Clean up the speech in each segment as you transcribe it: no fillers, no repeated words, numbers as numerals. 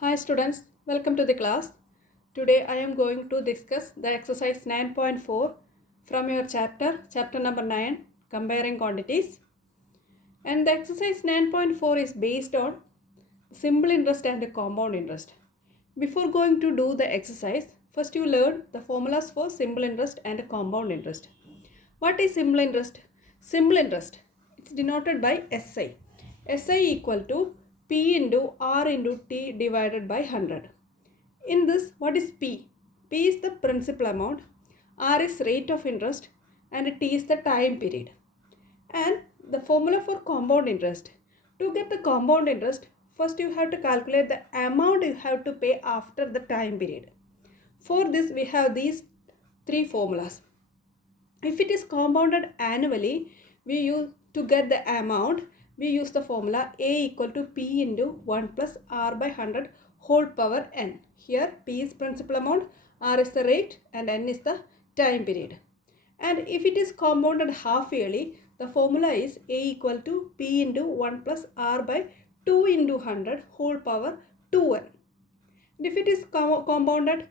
Hi students, welcome to the class. Today I am going to discuss the exercise 9.4 from your chapter number 9, comparing quantities. And the exercise 9.4 is based on simple interest and compound interest. Before going to do the exercise, first you learn the formulas for simple interest and compound interest. What is simple interest? Simple interest, it's denoted by SI. SI equal to P into R into T divided by 100. In this, what is P? P is the principal amount, R is rate of interest, and T is the time period. And the formula for compound interest. To get the compound interest, first you have to calculate the amount you have to pay after the time period. For this, we have these three formulas. If it is compounded annually, we use to get the amount, we use the formula A equal to P into 1 plus R by 100 whole power N. Here P is principal amount, R is the rate, and N is the time period. And if it is compounded half yearly, the formula is A equal to P into 1 plus R by 2 into 100 whole power 2N. And if it is compounded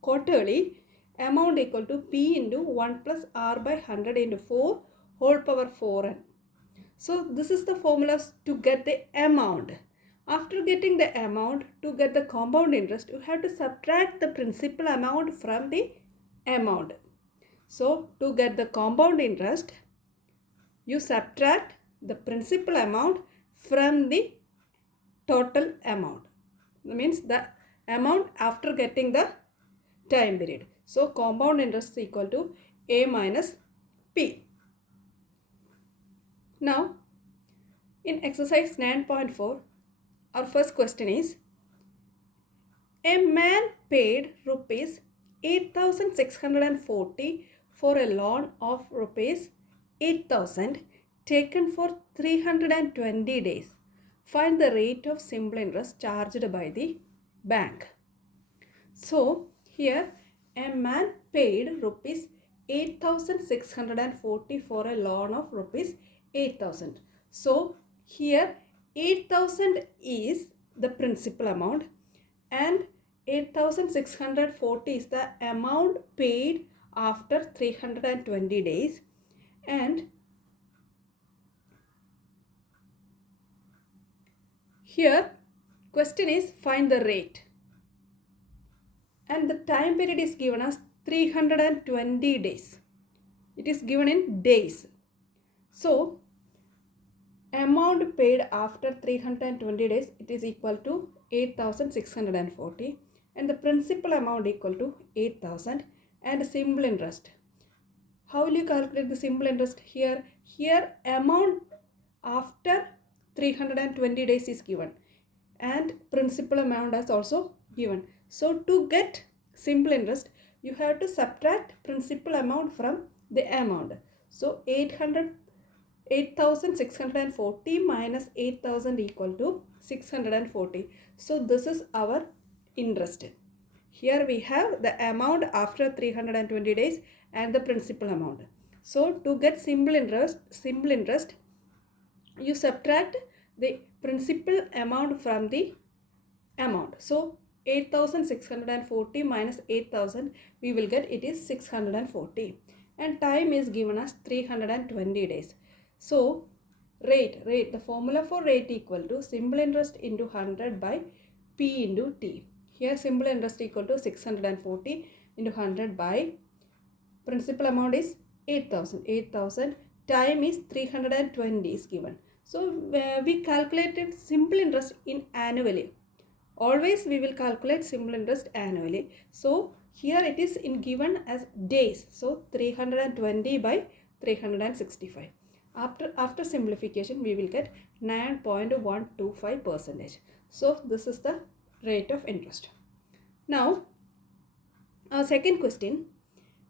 quarterly, amount equal to P into 1 plus R by 100 into 4 whole power 4N. So this is the formula to get the amount. After getting the amount, to get the compound interest, you have to subtract the principal amount from the amount. So to get the compound interest, you subtract the principal amount from the total amount. That means the amount after getting the time period. So compound interest is equal to A minus P. Now in exercise 9.4, our first question is, a man paid rupees 8,640 for a loan of rupees 8,000 taken for 320 days. Find the rate of simple interest charged by the bank. So here a man paid rupees 8,640 for a loan of rupees 8,000. So here 8,000 is the principal amount and 8,640 is the amount paid after 320 days, and here question is find the rate, and the time period is given as 320 days. It is given in days. So amount paid after 320 days, it is equal to 8,640, and the principal amount equal to 8,000, and simple interest. How will you calculate the simple interest here? Here amount after 320 days is given and principal amount is also given. So to get simple interest, you have to subtract principal amount from the amount. So 8,640 minus 8,000 equal to 640. So this is our interest. Here we have the amount after 320 days and the principal amount. So to get simple interest, you subtract the principal amount from the amount. So 8,640 minus 8,000, we will get it is 640, and time is given as 320 days. So rate, the formula for rate equal to simple interest into 100 by P into T. Here simple interest equal to 640 into 100 by principal amount is 8,000. Time is 320 is given. So we calculated simple interest in annually. Always we will calculate simple interest annually. So here it is in given as days. So 320 by 365. After simplification, we will get 9.125%. So this is the rate of interest. Now our second question,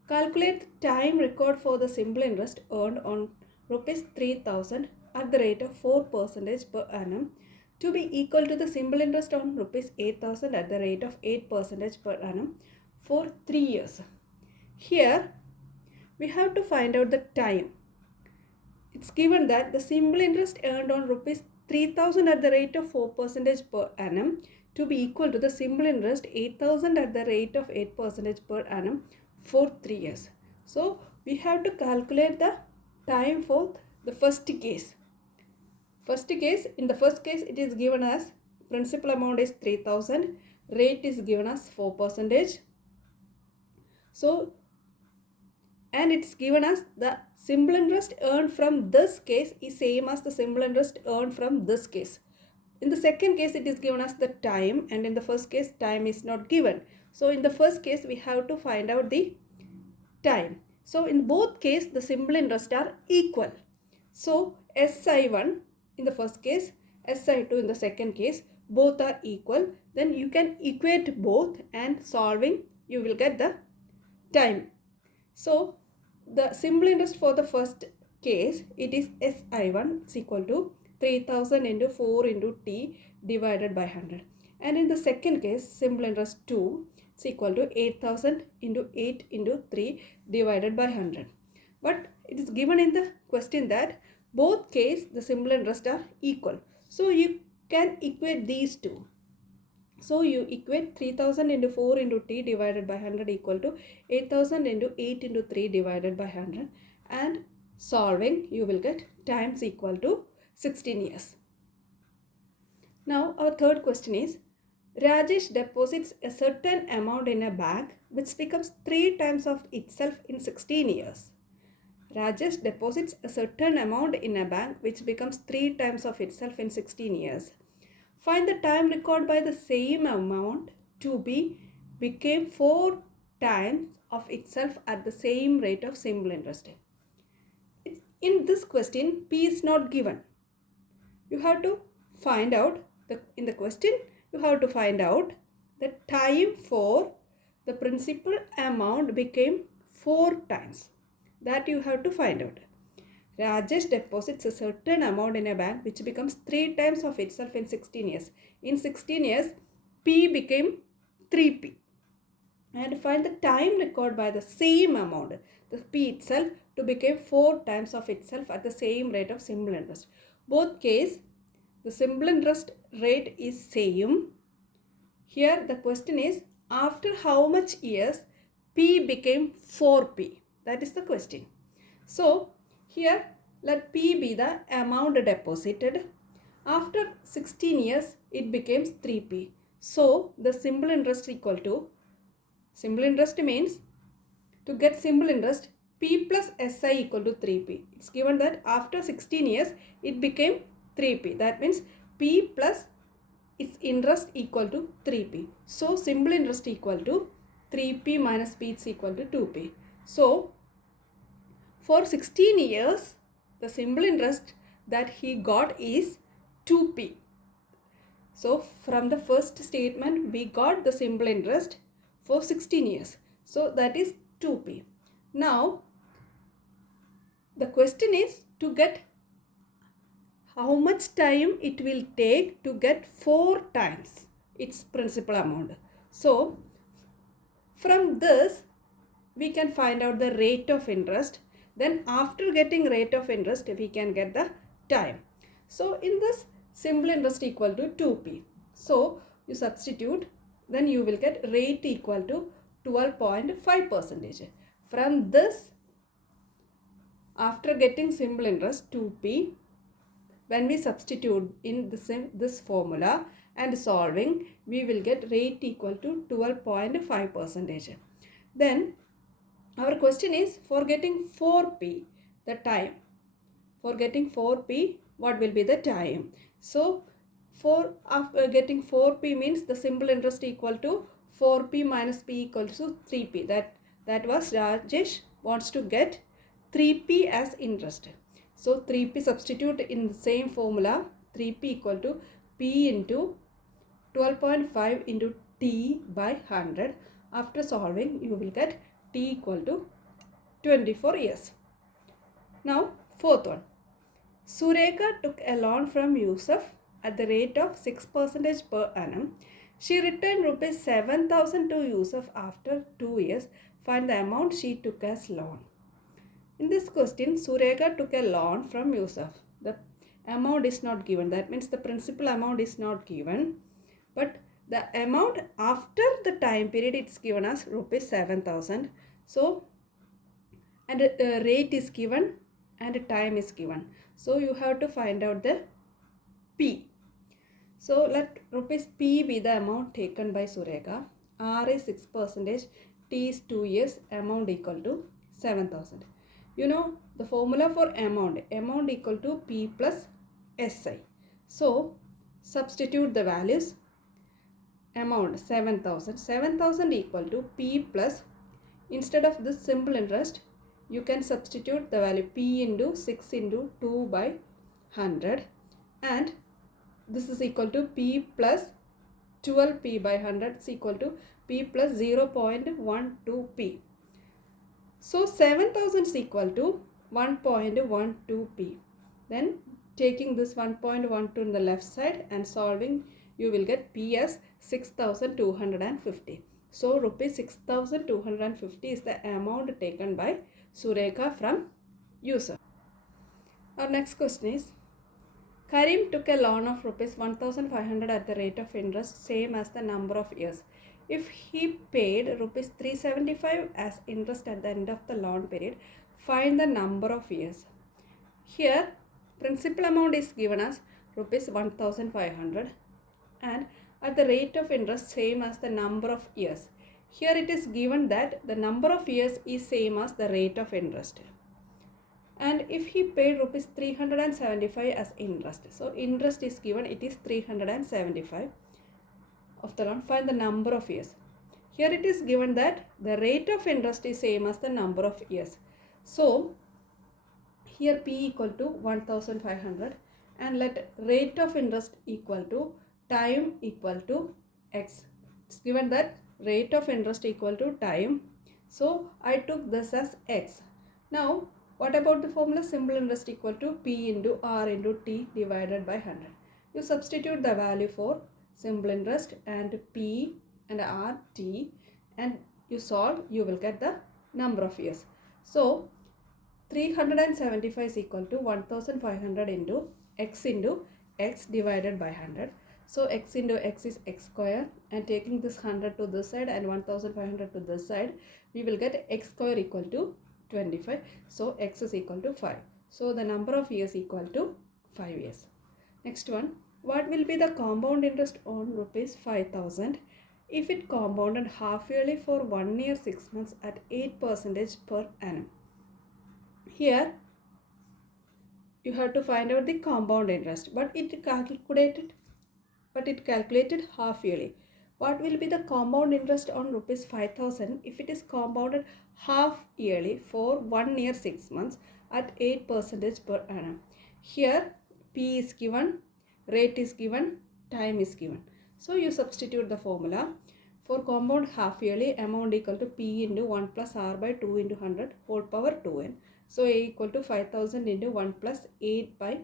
calculate the time record for the simple interest earned on rupees 3,000 at the rate of 4% per annum to be equal to the simple interest on rupees 8,000 at the rate of 8% per annum for 3 years. Here we have to find out the time. It's given that the simple interest earned on rupees 3,000 at the rate of 4% per annum to be equal to the simple interest 8,000 at the rate of 8% per annum for 3 years. So we have to calculate the time for the first case. In the first case it is given as principal amount is 3,000, rate is given as 4%. So, and it's given as the simple interest earned from this case is same as the simple interest earned from this case. In the second case it is given as the time, and in the first case time is not given. So in the first case we have to find out the time. So in both cases the simple interest are equal. So SI1 in the first case, SI2 in the second case, both are equal. Then you can equate both and solving you will get the time. So the simple interest for the first case, it is SI1 is equal to 3000 into 4 into T divided by 100. And in the second case, simple interest 2 is equal to 8000 into 8 into 3 divided by 100. But it is given in the question that both cases the simple interest are equal. So you can equate these two. So you equate 3000 into 4 into T divided by 100 equal to 8000 into 8 into 3 divided by 100, and solving you will get times equal to 16 years. Now our third question is, Rajesh deposits a certain amount in a bank which becomes 3 times of itself in 16 years. Rajesh deposits a certain amount in a bank which becomes 3 times of itself in 16 years. Find the time required by the same amount to became 4 times of itself at the same rate of simple interest. In this question, P is not given. You have to find out in the question you have to find out the time for the principal amount became 4 times. That you have to find out. Rajesh deposits a certain amount in a bank which becomes 3 times of itself in 16 years. In 16 years, P became 3P. And find the time required by the same amount, the P itself, to become 4 times of itself at the same rate of simple interest. Both case, the simple interest rate is same. Here the question is, after how much years P became 4P? That is the question. So here let P be the amount deposited. After 16 years it becomes 3P. So the simple interest equal to, simple interest means to get simple interest P plus SI equal to 3P. It's given that after 16 years it became 3P. That means P plus its interest equal to 3P. So simple interest equal to 3P minus P is equal to 2P. So for 16 years, the simple interest that he got is 2P. So from the first statement, we got the simple interest for 16 years. So that is 2P. Now, the question is to get how much time it will take to get 4 times its principal amount. So from this, we can find out the rate of interest. Then after getting rate of interest, we can get the time. So in this, simple interest equal to 2P. So you substitute, then you will get rate equal to 12.5%. From this, after getting simple interest 2P, when we substitute in this formula and solving, we will get rate equal to 12.5%. Then our question is, for getting 4P, the time. For getting 4P, what will be the time? So, for after getting 4P means the simple interest equal to 4P minus P equals to 3P. That was Rajesh wants to get 3P as interest. So, 3P substitute in the same formula. 3P equal to P into 12.5 into T by 100. After solving, you will get T equal to 24 years. Now, fourth one. Surekha took a loan from Yusuf at the rate of 6% per annum. She returned rupees 7,000 to Yusuf after 2 years. Find the amount she took as loan. In this question, Surekha took a loan from Yusuf. The amount is not given. That means the principal amount is not given. But the amount after the time period it's given as rupees 7,000. So, and rate is given and time is given. So, you have to find out the P. So, let rupees P be the amount taken by Surekha. R is 6%, T is 2 years, amount equal to 7,000. You know the formula for amount equal to P plus SI. So, substitute the values. Amount 7,000 equal to P plus, instead of this simple interest, you can substitute the value P into 6 into 2 by 100, and this is equal to P plus 12P by 100 is equal to P plus 0.12P. So 7,000 is equal to 1.12P. Then taking this 1.12 in the left side and solving, you will get P as 6,250. So rupees 6,250 is the amount taken by Surekha from user. Our next question is, Karim took a loan of rupees 1,500 at the rate of interest same as the number of years. If he paid rupees 375 as interest at the end of the loan period, find the number of years. Here, principal amount is given as rupees 1,500 and at the rate of interest same as the number of years. Here it is given that the number of years is same as the rate of interest. And if he paid rupees 375 as interest, so interest is given, it is 375 of the loan. Find the number of years. Here it is given that the rate of interest is same as the number of years. So here P equal to 1,500 and let rate of interest equal to time equal to X. It's given that rate of interest equal to time. So I took this as X. Now what about the formula? Simple interest equal to P into R into T divided by 100. You substitute the value for simple interest and P and R, T, and you solve, you will get the number of years. So 375 is equal to 1,500 into X divided by 100. So X into X is X square, and taking this 100 to this side and 1,500 to this side, we will get X square equal to 25. So X is equal to 5. So the number of years equal to 5 years. Next one, what will be the compound interest on rupees 5,000 if it compounded half yearly for 1 year 6 months at 8% per annum? Here you have to find out the compound interest, but it calculated half yearly. What will be the compound interest on rupees 5,000 if it is compounded half yearly for 1 year 6 months at 8% per annum? Here P is given, rate is given, time is given. So you substitute the formula. For compound half yearly, amount equal to P into 1 plus R by 2 into 100 whole power 2n. So A equal to 5,000 into 1 plus 8 by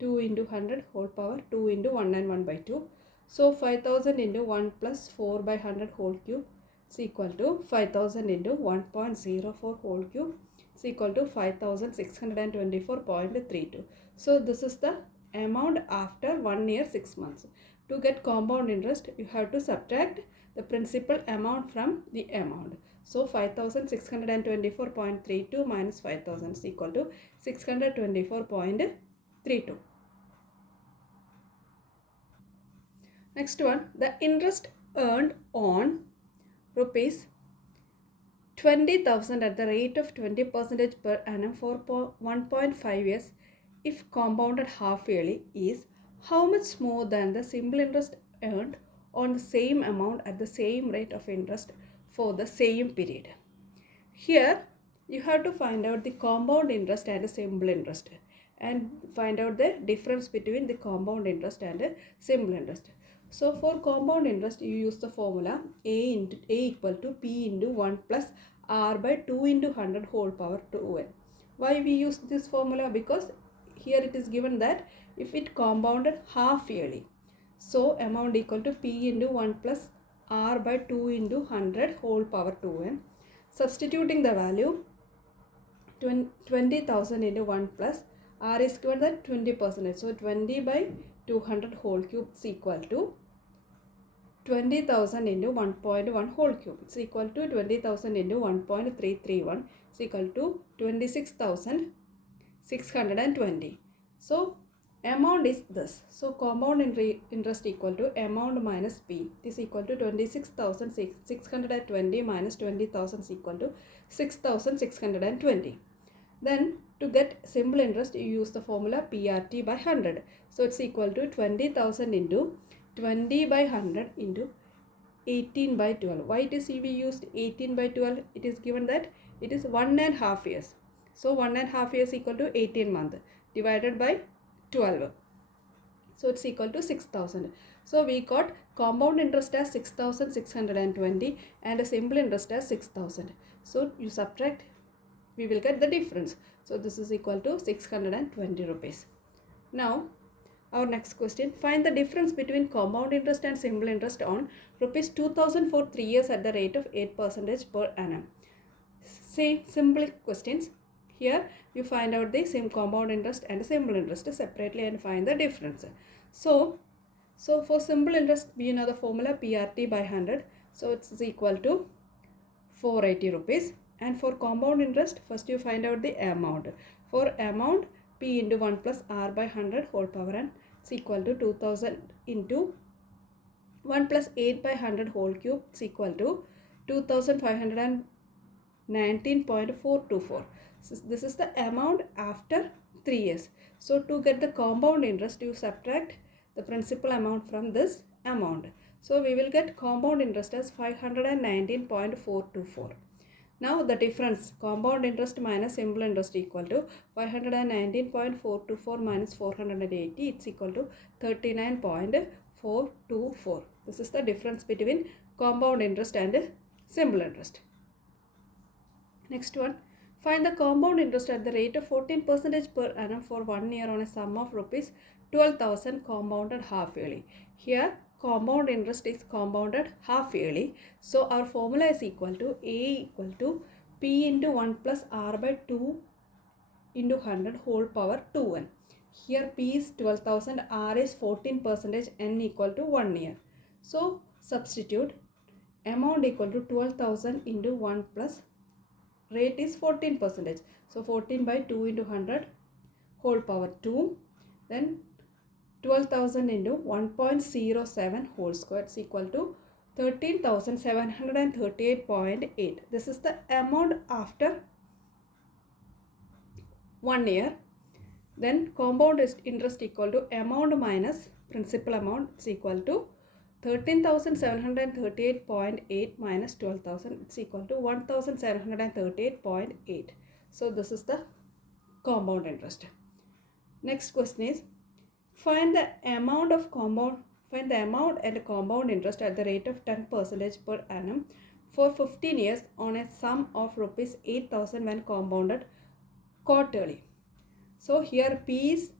2 into 100 whole power 2 into 1 and 1 by 2. So 5,000 into 1 plus 4 by 100 whole cube is equal to 5,000 into 1.04 whole cube is equal to 5,624.32. So this is the amount after 1 year 6 months. To get compound interest, you have to subtract the principal amount from the amount. So 5,624.32 minus 5,000 is equal to 624.32. Next one, the interest earned on rupees 20,000 at the rate of 20% per annum for 1.5 years if compounded half yearly is how much more than the simple interest earned on the same amount at the same rate of interest for the same period. Here you have to find out the compound interest and the simple interest and find out the difference between the compound interest and the simple interest. So for compound interest, you use the formula A equal to P into 1 plus R by 2 into 100 whole power 2n. Why we use this formula? Because here it is given that if it compounded half yearly, so amount equal to P into 1 plus R by 2 into 100 whole power 2n. Substituting the value 20,000 into 1 plus R is given that 20%. So 20 by 200 whole cube is equal to 20,000 into 1.1 whole cube. It's equal to 20,000 into 1.331. It's equal to 26,620. So amount is this. So compound interest equal to amount minus P. It is equal to 26,620 minus 20,000 is equal to 6,620. Then to get simple interest, you use the formula PRT by 100. So it's equal to 20,000 into 20 by 100 into 18 by 12. Why it is we used 18 by 12? It is given that it is 1.5 years. So 1.5 years equal to 18 months divided by 12. So it's equal to 6,000. So we got compound interest as 6,620 and a simple interest as 6,000. So you subtract, we will get the difference. So this is equal to 620 rupees. Now our next question, find the difference between compound interest and simple interest on rupees 2,000 for 3 years at the rate of 8% per annum. Same simple questions. Here you find out the same compound interest and simple interest separately and find the difference. So for simple interest, we know the formula PRT by 100. So it's equal to 480 rupees. And for compound interest, first you find out the amount. For amount, P into 1 plus R by 100 whole power n is equal to 2000 into 1 plus 8 by 100 whole cube is equal to 2519.424. So this is the amount after 3 years. So to get the compound interest, you subtract the principal amount from this amount. So we will get compound interest as 519.424. Now the difference, compound interest minus simple interest equal to 519.424 minus 480, it's equal to 39.424. This is the difference between compound interest and simple interest. Next one, find the compound interest at the rate of 14% per annum for 1 year on a sum of rupees 12,000 compounded half yearly. Here compound interest is compounded half yearly. So our formula is equal to A equal to P into 1 plus R by 2 into 100 whole power 2n. Here P is 12,000, R is 14%, N equal to 1 year. So substitute amount equal to 12,000 into 1 plus rate is 14%. So 14 by 2 into 100 whole power 2. Then 12,000 into 1.07 whole square is equal to 13,738.8. This is the amount after 1 year. Then compound interest equal to amount minus principal amount is equal to 13,738.8 minus 12,000. It's equal to 1,738.8. So this is the compound interest. Next question is, find the amount and compound interest at the rate of 10% per annum for 15 years on a sum of rupees 8,000 when compounded quarterly. So here P is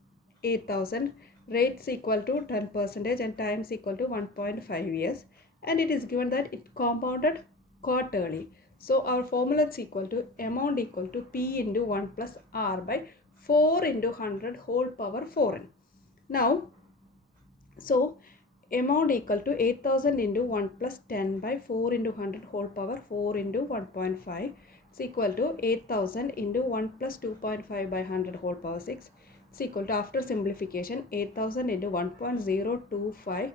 8,000, rates equal to 10% and times equal to 1.5 years, and it is given that it compounded quarterly. So our formula is equal to amount equal to P into 1 plus R by 4 into 100 whole power 4n. Now, so amount equal to 8,000 into 1 plus 10 by 4 into 100 whole power 4 into 1.5. It's equal to 8,000 into 1 plus 2.5 by 100 whole power 6. It's equal to, after simplification, 8,000 into 1.025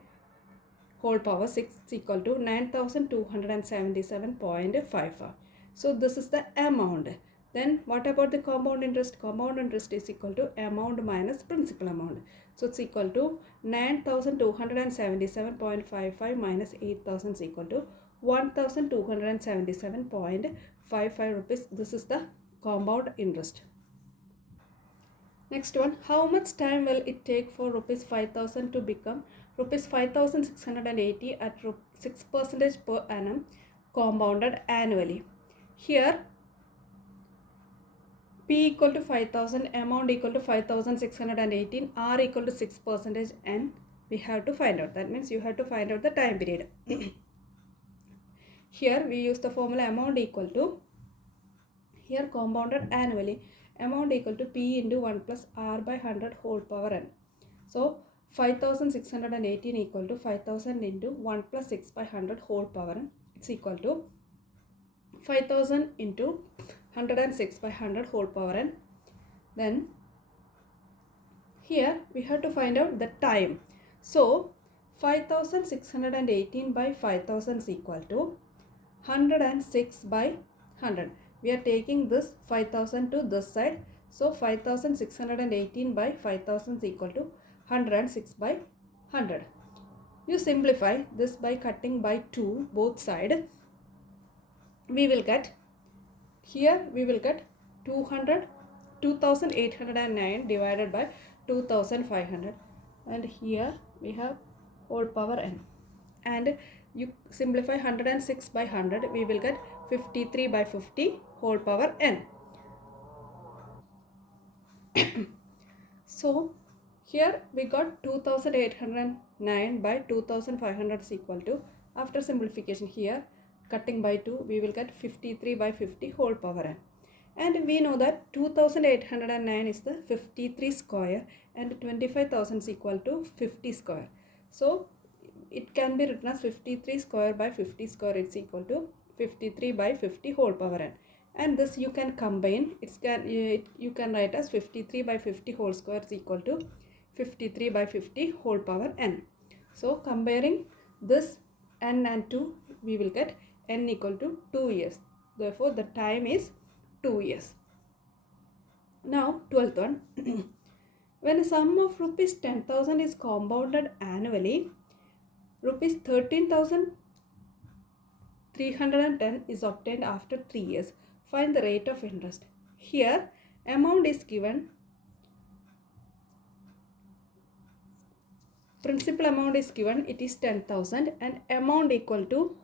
whole power 6 is equal to 9,277.55. So this is the amount. Then what about the compound interest? Compound interest is equal to amount minus principal amount. So it's equal to 9,277.55 minus 8,000 is equal to 1,277.55 rupees. This is the compound interest. Next one, how much time will it take for rupees 5,000 to become rupees 5,680 at 6% per annum compounded annually? Here P equal to 5,000, amount equal to 5,618, R equal to 6%, and we have to find out. That means you have to find out the time period. Here we use the formula amount equal to, here compounded annually, amount equal to P into 1 plus R by 100 whole power n. So 5618 equal to 5000 into 1 plus 6 by 100 whole power n. It's equal to 5000 into 106 by 100 whole power n. Then here we have to find out the time. So 5618 by 5000 is equal to 106 by 100. We are taking this 5000 to this side. So 5618 by 5000 is equal to 106 by 100. You simplify this by cutting by 2 both sides. We will get, here we will get 2809 divided by 2500, and here we have whole power n, and you simplify 106 by 100, we will get 53 by 50 whole power n. So here we got 2809 by 2500 is equal to, after simplification here cutting by 2, we will get 53 by 50 whole power n. And we know that 2809 is the 53 square and 25,000 is equal to 50 square. So it can be written as 53 square by 50 square is equal to 53 by 50 whole power n. And this you can combine. You can write as 53 by 50 whole square is equal to 53 by 50 whole power n. So comparing this n and 2, we will get n equal to 2 years. Therefore the time is 2 years. Now 12th one. When a sum of rupees 10,000 is compounded annually, rupees 13,310 is obtained after 3 years. Find the rate of interest. Here amount is given, principal amount is given, it is 10,000, and amount equal to,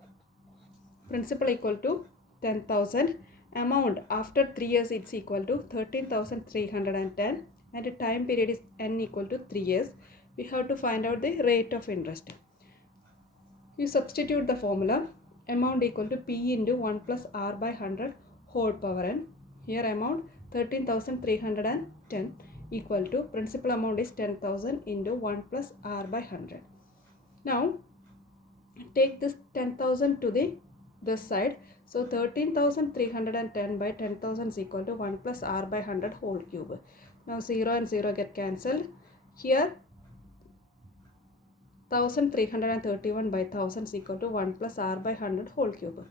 principal equal to 10,000, amount after 3 years it's equal to 13,310, and the time period is n equal to 3 years. We have to find out the rate of interest. You substitute the formula, amount equal to P into 1 plus R by 100 whole power n. Here amount 13,310 equal to, principal amount is 10,000 into 1 plus R by 100. Now take this 10,000 to this side. So 13,310 by 10,000 is equal to 1 plus R by 100 whole cube. Now 0 and 0 get cancelled. Here 1331 by 1000 is equal to 1 plus R by 100 whole cube.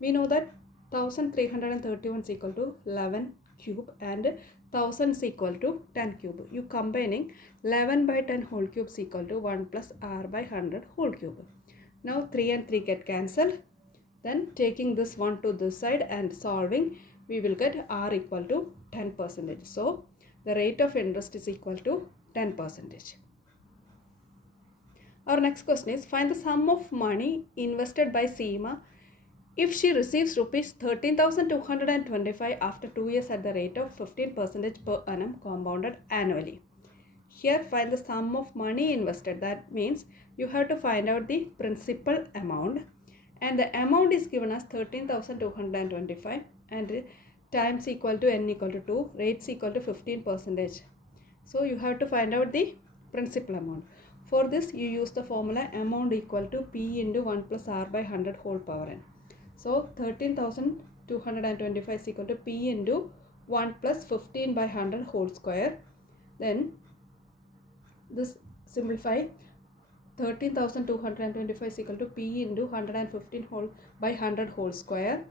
We know that 1331 is equal to 11 cube and 1000 is equal to 10 cube. You combining 11 by 10 whole cube is equal to 1 plus R by 100 whole cube. Now 3 and 3 get cancelled. Then taking this one to this side and solving, we will get R equal to 10%. So the rate of interest is equal to 10%. Our next question is, find the sum of money invested by Seema if she receives rupees 13,225 after 2 years at the rate of 15% per annum compounded annually. Here find the sum of money invested. That means you have to find out the principal amount, and the amount is given as 13,225 and times equal to n equal to 2, rates equal to 15%. So you have to find out the principal amount. For this you use the formula amount equal to P into 1 plus R by 100 whole power n. So 13,225 is equal to P into 1 plus 15 by 100 whole square. Then this simplify, 13,225 is equal to P into 115 whole by 100 whole square,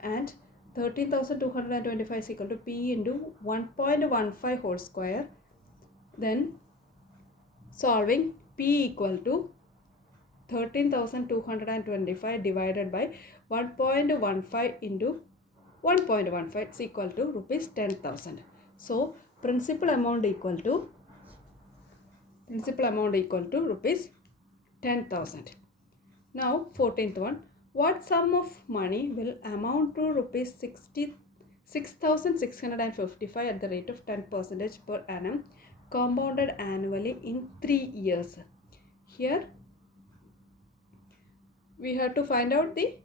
and 13,225 is equal to P into 1.15 whole square. Then solving, P equal to 13,225 divided by 1.15 into 1.15 is equal to rupees 10,000. So principal amount equal to rupees 10,000. Now 14th one. What sum of money will amount to rupees 6,655 at the rate of 10% per annum compounded annually in 3 years? Here we have to find out the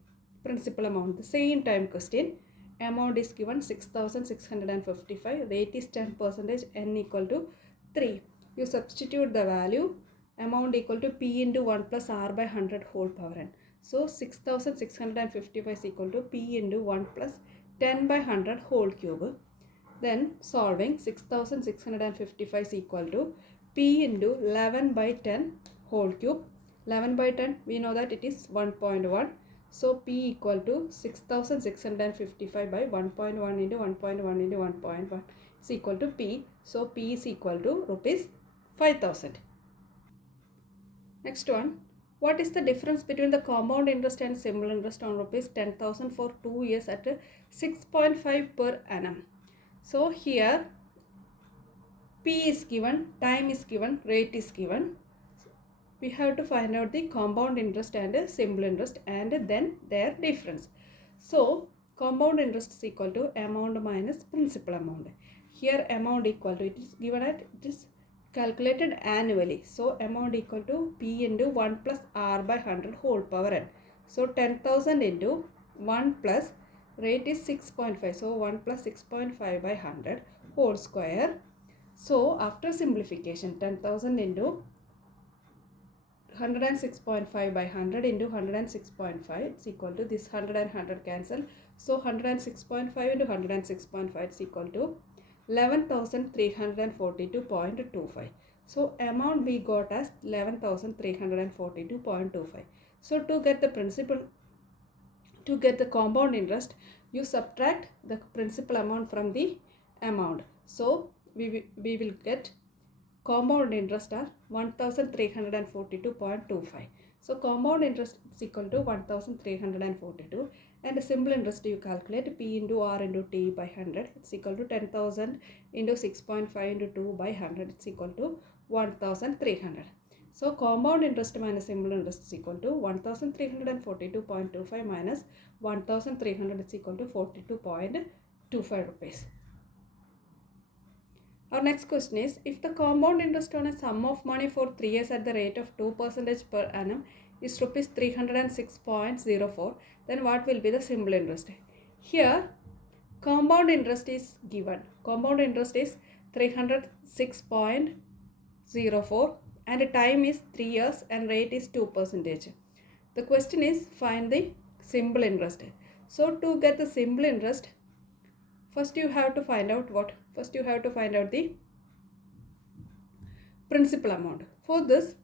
principal amount. The same time question. Amount is given 6,655. Rate is 10%. N equal to 3. You substitute the value. amount equal to P into 1 plus R by 100 whole power n. So 6655 is equal to P into 1 plus 10 by 100 whole cube. Then solving 6655 is equal to P into 11 by 10 whole cube. 11 by 10 we know that it is 1.1. So P equal to 6655 by 1.1 into 1.1 into 1.1 is equal to P. So P is equal to rupees 5000. Next one. What is the difference between the compound interest and simple interest on rupees 10,000 for 2 years at 6.5 per annum? So here P is given, time is given, rate is given. We have to find out the compound interest and simple interest and then their difference. So compound interest is equal to amount minus principal amount. Here amount equal to, it is given at, it is calculated annually. So amount equal to P into 1 plus R by 100 whole power n. So 10,000 into 1 plus rate is 6.5. So 1 plus 6.5 by 100 whole square. So after simplification, 10,000 into 106.5 by 100 into 106.5 is equal to this 100 and 100 cancel. So 106.5 into 106.5 is equal to 11,342.25. So amount we got as 11,342.25. So to get the principal, to get the compound interest, you subtract the principal amount from the amount. So we will get compound interest are 1342.25. So compound interest is equal to 1342 and simple interest you calculate P into R into T by 100. It's equal to 10,000 into 6.5 into 2 by 100. It's equal to 1300. So compound interest minus simple interest is equal to 1342.25 minus 1300 is equal to 42.25 rupees. Our next question is, if the compound interest on a sum of money for 3 years at the rate of 2% per annum is rupees 306.04, then what will be the simple interest? Here, compound interest is given. Compound interest is 306.04 and time is 3 years and rate is 2%. The question is, find the simple interest. So to get the simple interest, first you have to find out what? First you have to find out the principal amount. For this,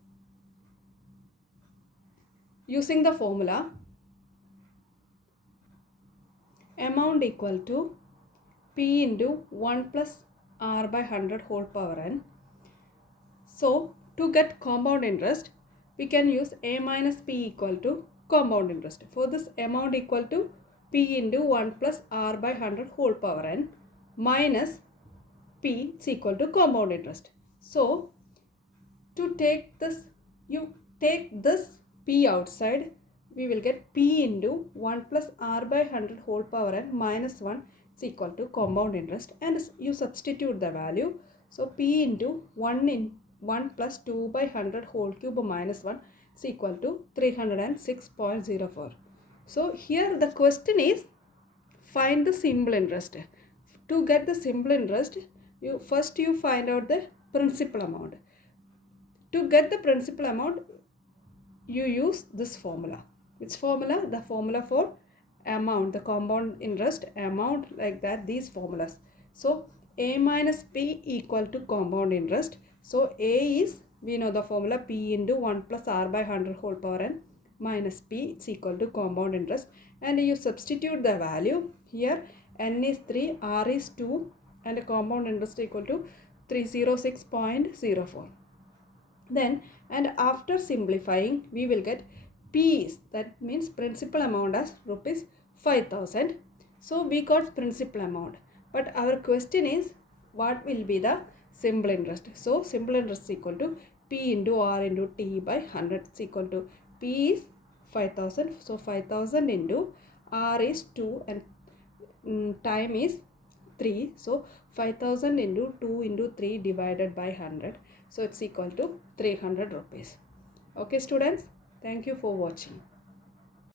using the formula, amount equal to P into 1 plus R by 100 whole power n. So to get compound interest, we can use A minus P equal to compound interest. For this, amount equal to P into 1 plus R by 100 whole power n minus P is equal to compound interest. So to take this, you take this P outside, we will get P into 1 plus R by 100 whole power n minus 1 is equal to compound interest, and you substitute the value. So P into 1 plus 2 by 100 whole cube minus 1 is equal to 306.04. So here the question is, find the simple interest. To get the simple interest, you find out the principal amount. To get the principal amount, you use this formula. Which formula? The formula for amount, the compound interest amount, like that, these formulas. So A minus P equal to compound interest. So A is, we know the formula, P into 1 plus R by 100 whole power n minus P is equal to compound interest, and you substitute the value. Here n is 3, R is 2 and compound interest equal to 306.04. Then, and after simplifying, we will get P is, that means principal amount as rupees 5000. So we got principal amount, but our question is, what will be the simple interest? So simple interest is equal to P into R into T by 100 is equal to P is 5000. So 5000 into R is 2 and time is 3. So 5000 into 2 into 3 divided by 100. So it's equal to 300 rupees. Okay students, thank you for watching.